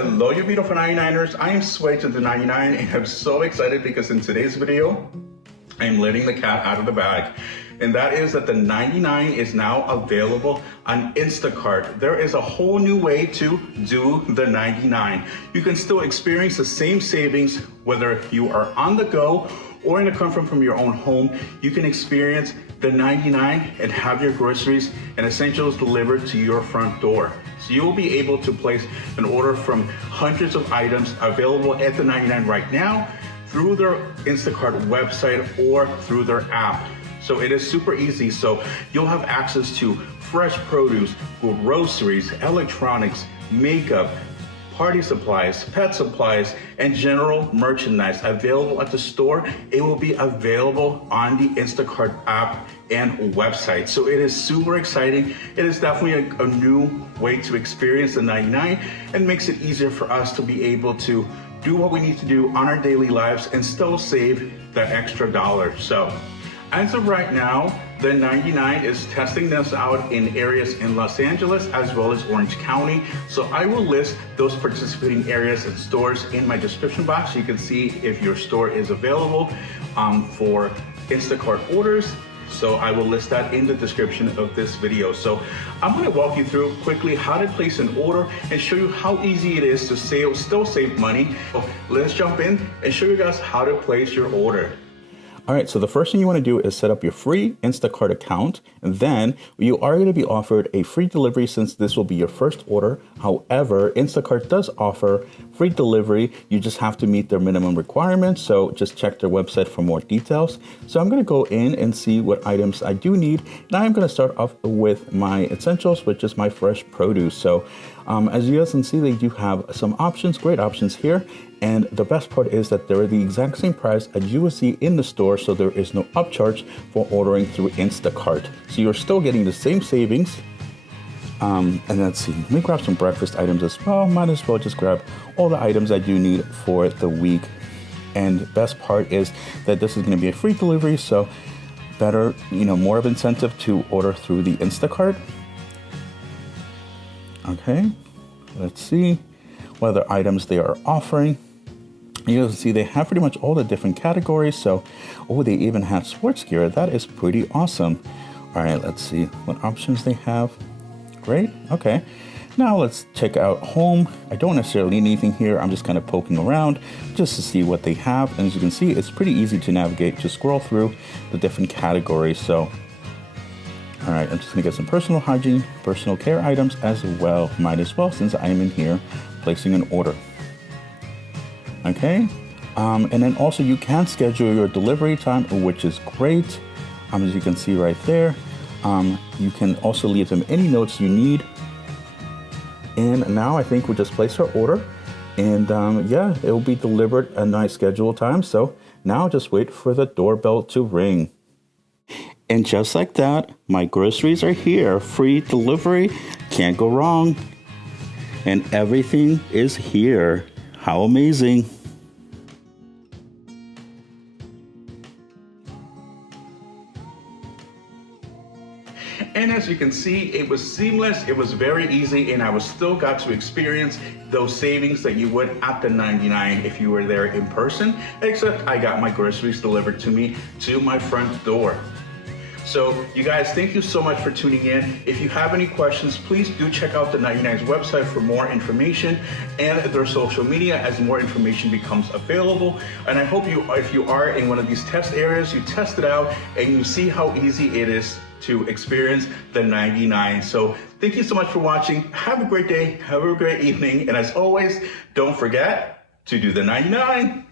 Hello, you beautiful 99ers. I am Sway to the 99 and I'm so excited because in today's video, I'm letting the cat out of the bag. And that is that the 99 is now available on Instacart. There is a whole new way to do the 99. You can still experience the same savings whether you are on the go or in the comfort from your own home. You can experience the 99 and have your groceries and essentials delivered to your front door. So you will be able to place an order from hundreds of items available at the 99 right now through their Instacart website or through their app. So it is super easy. So you'll have access to fresh produce, groceries, electronics, makeup, party supplies, pet supplies, and general merchandise available at the store. It will be available on the Instacart app and website. So it is super exciting. It is definitely a new way to experience the 99 and makes it easier for us to be able to do what we need to do on our daily lives and still save that extra dollar. So as of right now, the 99 is testing this out in areas in Los Angeles as well as Orange County. So I will list those participating areas and stores in my description box so you can see if your store is available for Instacart orders. So I will list that in the description of this video. So I'm going to walk you through quickly how to place an order and show you how easy it is to still save money. So let's jump in and show you guys how to place your order. All right, so the first thing you want to do is set up your free Instacart account, and then you are going to be offered a free delivery since this will be your first order. However, Instacart does offer free delivery. You just have to meet their minimum requirements, so just check their website for more details. So I'm going to go in and see what items I do need. Now I'm going to start off with my essentials, which is my fresh produce. So as you guys can see, they do have some options, great options here. And the best part is that they're the exact same price as you will see in the store, so there is no upcharge for ordering through Instacart. So you're still getting the same savings. And let's see, let me grab some breakfast items as well. Might as well just grab all the items I do need for the week. And the best part is that this is going to be a free delivery, so better, more of incentive to order through the Instacart. Okay, let's see what other items they are offering. You can see they have pretty much all the different categories. So, they even have sports gear. That is pretty awesome. All right, let's see what options they have. Great. Okay. Now let's check out home. I don't necessarily need anything here. I'm just kind of poking around just to see what they have. And as you can see, it's pretty easy to navigate, to scroll through the different categories. So, all right, I'm just gonna get some personal hygiene, personal care items as well. Might as well, since I am in here placing an order. Okay, and then also you can schedule your delivery time, which is great. As you can see right there, you can also leave them any notes you need. And now I think we'll just place our order, and yeah, it will be delivered at a nice scheduled time. So now just wait for the doorbell to ring. And just like that, my groceries are here. Free delivery, can't go wrong. And everything is here. How amazing. And as you can see, it was seamless, it was very easy, and I was still got to experience those savings that you would at the 99 if you were there in person, except I got my groceries delivered to me to my front door. So you guys, thank you so much for tuning in. If you have any questions, please do check out the 99's website for more information and their social media as more information becomes available. And I hope if you are in one of these test areas, you test it out and you see how easy it is to experience the 99. So thank you so much for watching. Have a great day, have a great evening. And as always, don't forget to do the 99.